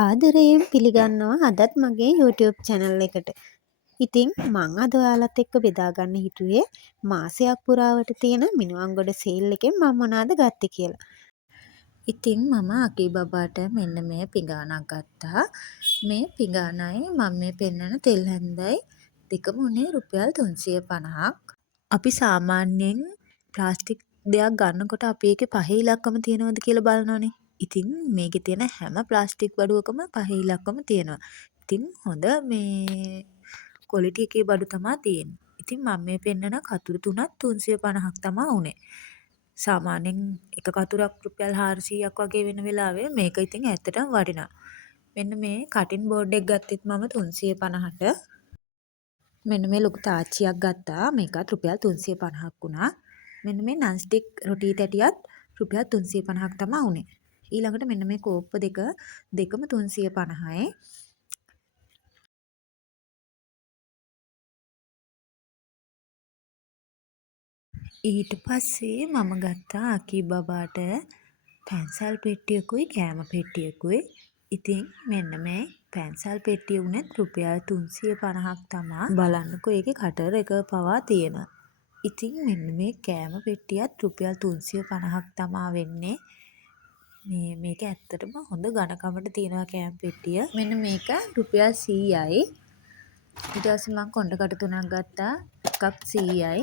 ආදරයෙන් පිළිගන්නවා අදත් මගේ YouTube channel එකට. ඉතින් මං අද ඔයාලත් එක්ක බෙදා ගන්න හිතුවේ මාසයක් පුරාවට තියෙන මිනුවන්ගොඩ සේල් එකෙන් මම මොනවද ගත්තේ කියලා. ඉතින් මම අකී බබාට මෙන්න මේ පිඟානක් ගත්තා. මේ පිඟානයි මම මේ පෙන්නන තෙල් හැන්දයි දෙකම උනේ රුපියල් 350ක්. අපි සාමාන්‍යයෙන් ප්ලාස්ටික් දෙයක් ගන්නකොට අපි ඒකේ පහේ ඉලක්කම තියෙනවද කියලා බලනවනේ. ඉතින් මේකේ තියෙන හැම ප්ලාස්ටික් බඩුවකම පහේ ඉලක්කම තියෙනවා. ඉතින් හොඳ මේ ක්වොලිටි එකේ බඩු තමයි තියෙන්නේ. ඉතින් මම මේ පෙන්නන කතුරු තුනත් 350ක් තමයි උනේ. සාමාන්‍යයෙන් එක කතුරක් රුපියල් 400ක් වගේ වෙන වෙලාවේ මේක ඉතින් ඇත්තටම වටිනවා. මෙන්න මේ කටින් බෝඩ් එක ගත්තෙත් මම 350ට. මෙන්න මේ ලොකු තාච්චියක් ගත්තා. මේකත් රුපියල් 350ක් වුණා. මෙන්න මේ නන් ස්ටික් රොටි තැටියත් රුපියල් 350ක් තමයි උනේ. ඊළඟට මෙන්න මේ කෝප්ප දෙකම 350යි. ඊට පස්සේ මම ගත්තා අකී බබාට පැන්සල් පෙට්ටියකුයි කෑම පෙට්ටියකුයි. ඉතින් මෙන්න මේ පැන්සල් පෙට්ටිය උනත් රුපියල් 350ක් තමයි. බලන්නකෝ ඒකේ කටර් එක පවා තියෙනවා. ඉතින් මෙන්න මේ කෑම පෙට්ටියත් රුපියල් 350ක් තමයි වෙන්නේ. මේක ඇත්තටම හොඳ ඝනකමට තියෙනවා කෑම පෙට්ටිය. මෙන්න මේක රුපියල් 100යි. ඊට පස්සේ මම කොණ්ඩකට තුනක් ගත්තා. එකක් 100යි.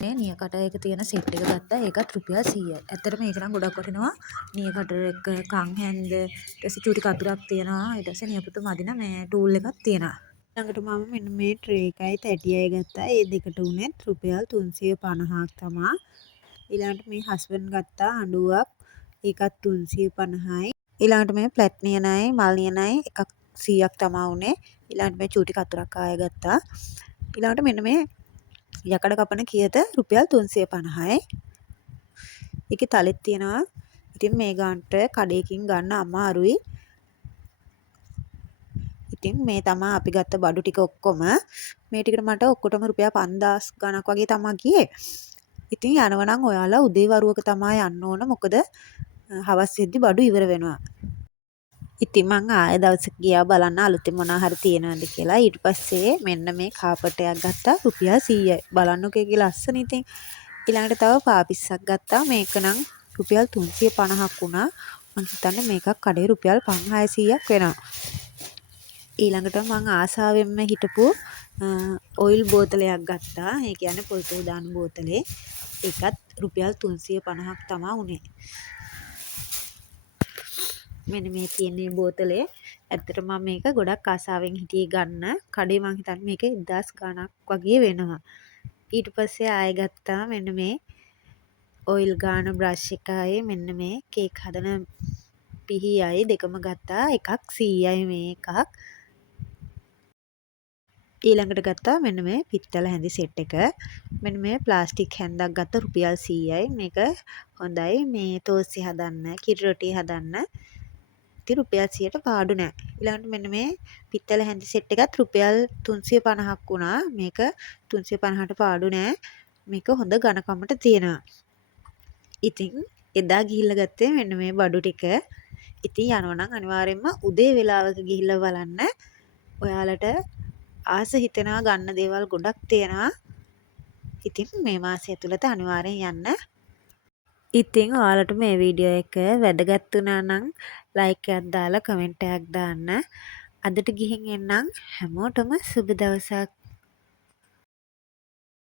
මේ නියකට එක තියෙන සෙට් එක ගත්තා. ඒකත් රුපියල් 100යි. ඇත්තටම මේක නම් ගොඩක් වටිනවා. නියකට එක කන් හැන්ද ඊට පස්සේ චූටි කතුරක් තියෙනවා. ඊට පස්සේ නියපොතු මදින මේ ටූල් එකක් තියෙනවා. ඊළඟට මම මෙන්න මේ ට්‍රේ එකයි තැටියයි ගත්තා. ඒ දෙකට උනේ රුපියල් 350ක් තමයි. ඊළඟට මේ හස්බන්ඩ් ගත්තා අඬුවක්. ඒකත් 350යි. ඊළඟට මේ ෆ්ලැට් නියනයි මල් නියනයි එකක් 100ක් තමයි උනේ. ඊළඟට මේ චූටි කතුරක් ආයෙ ගත්තා. ඊළඟට මෙන්න මේ යකඩ කපන කියත රුපියල් 350යි. ඒකේ තලෙත් තියෙනවා. ඉතින් මේ ගානට කඩේකින් ගන්න අමාරුයි. ඉතින් මේ තමයි අපි ගත්ත බඩු ටික ඔක්කොම. මේ ටිකට මට ඔක්කොටම රුපියල් 5000 ගණක් වගේ තමයි ගියේ. ඉතින් යනවා නම් ඔයාලා උදේ වරුවක තමයි යන්න ඕන. මොකද හවස් වෙද්දි බඩු ඉවර වෙනවා. ඉතින් මං ආයෙ දවසක ගියා බලන්න අලුතෙන් මොනවා හරි තියෙනවද කියලා. ඊට පස්සේ මෙන්න මේ කාපට් එකක් ගත්තා රුපියල් 100යි. බලන්නකෝ ඒකේ ලස්සන ඉතින්. ඊළඟට තව පාපිස්සක් ගත්තා. මේක නම් රුපියල් 350ක් වුණා. මං හිතන්නේ මේකක් කඩේ රුපියල් 500ක් වෙනවා. ඊළඟට මං ආසාවෙන්ම හිටපු ඔයිල් බෝතලයක් ගත්තා. ඒ කියන්නේ පොල් තෙල් දාන බෝතලේ. ඒකත් රුපියල් 350ක් තමයි උනේ. මෙන්න මේ තියෙන බෝතලේ ඇත්තටම මම මේක ගොඩක් ආසාවෙන් හිටියේ ගන්න. කඩේ මං හිතන්නේ මේක 1000 ගණක් වගේ වෙනවා. ඊට පස්සේ ආයෙ ගත්තා මෙන්න මේ ඔයිල් ගාන බ්‍රෂ් එකයි මෙන්න මේ කේක් හදන පිහියයි දෙකම ගත්තා. එකක් 100යි මේ එකක්. ඊළඟට ගත්තා මෙන්න මේ පිත්තල හැඳි සෙට් එක. මෙන්න මේ ප්ලාස්ටික් හැන්දක් ගත්තා රුපියල් 100යි. මේක හොඳයි මේ තෝස්සේ හදන්න, කිරි රොටි හදන්න. රුපියල් 100ට පාඩු නෑ. ඊළඟට මෙන්න මේ පිත්තල හැඳි සෙට් එකත් රුපියල් 350ක් වුණා. මේක 350ට පාඩු නෑ. මේක හොඳ ඝනකමට තියෙනවා. ඉතින් එදා ගිහිල්ලා ගත්තේ මෙන්න මේ බඩු ටික. ඉතින් යනවා නම් අනිවාර්යයෙන්ම උදේ වෙලාවක ගිහිල්ලා බලන්න. ඔයාලට ආස හිතෙනවා ගන්න දේවල් ගොඩක් තියෙනවා. ඉතින් මේ මාසය ඇතුළත අනිවාර්යෙන් යන්න. ඉතින් ඔයාලට මේ වීඩියෝ එක වැදගත් වුණා නම් ලයික් එකක් දාලා කමෙන්ට් එකක් දාන්න. අදට ගිහින් එන්නම්. හැමෝටම සුබ දවසක්.